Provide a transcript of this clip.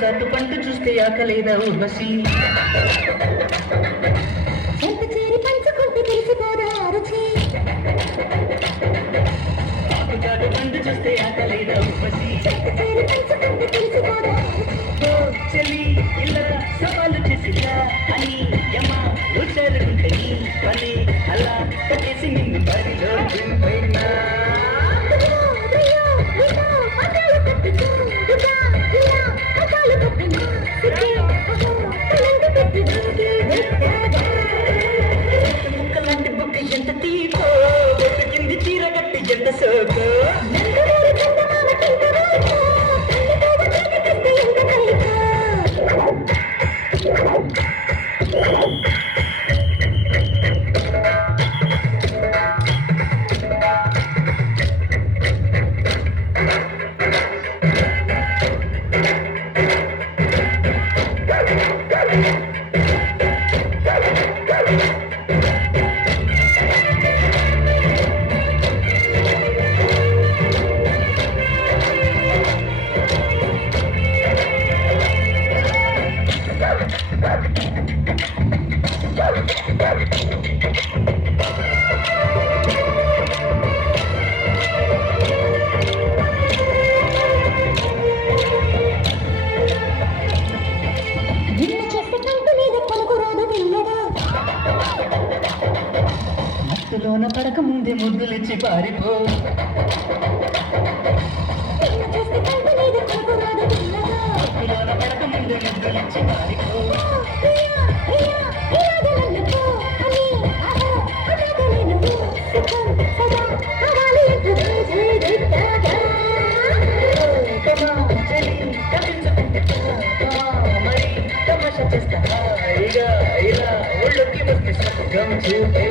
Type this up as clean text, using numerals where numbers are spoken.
చాటు పంట చూస్తే ఆకలేదా ఊర్వశి చేరి పంచుకుంటే తెలిసిపోదా రుచి చాటు పంట చూస్తే ఆకలేదా ఊర్వశి చేరి పంచుకుంటే తెలిసిపోదా చెల్లి ఇలా సవాలు చేసిరా అని యమ వచ్చారుంటే పని అలా కట్టేసి నిన్ను బరిలో దింపైనా ముక్కలాంటి బుక్క ఎంత తీపో కింది చీర కట్టి ఎంత సోకో మత్తులోన పడక ముందే ముద్దులిచ్చి పారిపో మత్తులోన పడక ముందే ముద్దులిచ్చి పారిపో మరి తమాషా చేస్తా ఇలా ఒళ్ళొకి వస్తే స్వర్గం చూపే